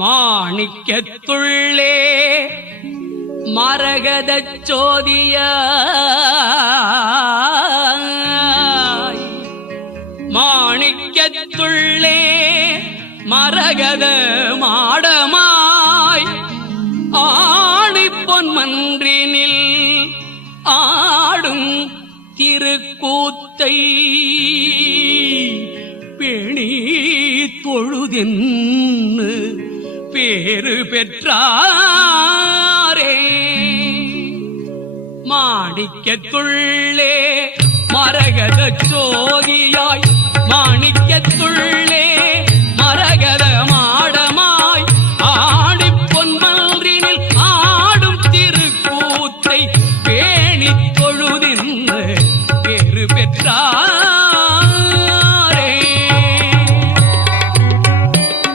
மாணிக்கத்துள்ளே மரகத சோதிய மாணிக்கத்துள்ளே மரகத மாடமாய். ஆணிப்பொன் மன்றினில் ஆடும் திருக்கூத்தை பேணி தொழுதென்னு பேரு பெற்றாரே. மாணிக்கத்துள்ளே மரகத சோதியாய் மாணிக்கத்துள்ளே மரகத மாடமாய் ஆடி பொன்மல்றினில் ஆடும் திருக்கூத்தை பேணி தொழுதின் பேரு பெற்றார்.